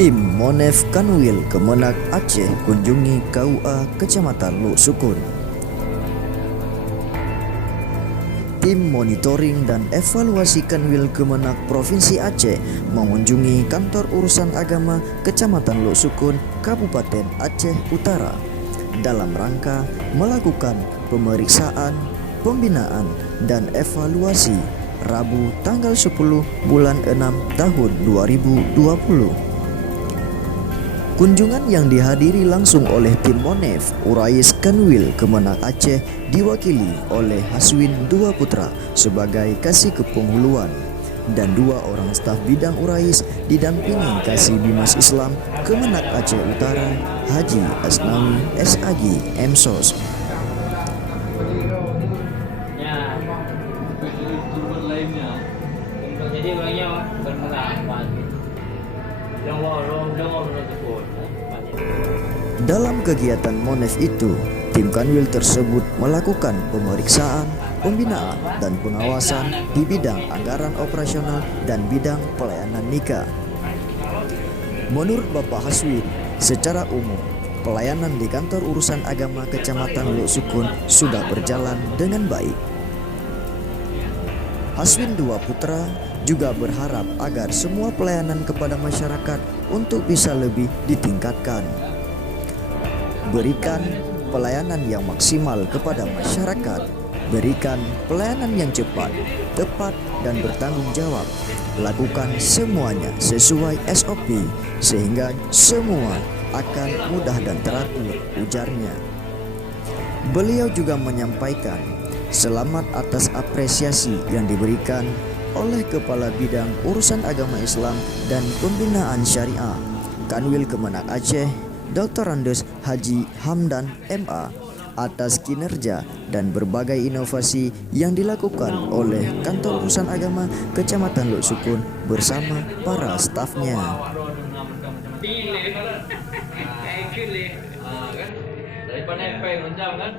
Tim Monef Kanwil Kemenak Aceh kunjungi KUA Kecamatan Luk Sukun. Tim monitoring dan evaluasi Kanwil Kemenak Provinsi Aceh mengunjungi kantor urusan agama Kecamatan Luk Sukun, Kabupaten Aceh Utara dalam rangka melakukan pemeriksaan, pembinaan, dan evaluasi Rabu tanggal 10 bulan 6 tahun 2020. Kunjungan yang dihadiri langsung oleh tim Monef Urais Kanwil Kemenak Aceh diwakili oleh Haswin Dua Putra sebagai Kasih Kepenghuluan dan 2 orang staf bidang Urais didampingi Kasih Bimas Islam Kemenak Aceh Utara Haji Asnawi SAG Emsos. Jadi orangnya bermerah Dalam kegiatan Monef itu, tim Kanwil tersebut melakukan pemeriksaan, pembinaan, dan pengawasan di bidang anggaran operasional dan bidang pelayanan nikah. Menurut Bapak Haswin, secara umum, pelayanan di kantor urusan agama Kecamatan Luk Sukun sudah berjalan dengan baik. Haswin Dua Putra juga berharap agar semua pelayanan kepada masyarakat untuk bisa lebih ditingkatkan. Berikan pelayanan yang maksimal kepada masyarakat, berikan pelayanan yang cepat, tepat, dan bertanggung jawab. Lakukan semuanya sesuai SOP sehingga semua akan mudah dan teratur, ujarnya. Beliau juga menyampaikan selamat atas apresiasi yang diberikan oleh Kepala Bidang Urusan Agama Islam dan Pembinaan Syariah Kanwil Kemenak Aceh Dr. Andes Haji Hamdan MA atas kinerja dan berbagai inovasi yang dilakukan oleh Kantor Urusan Agama Kecamatan Luk Sukun bersama para stafnya. daripada FP kan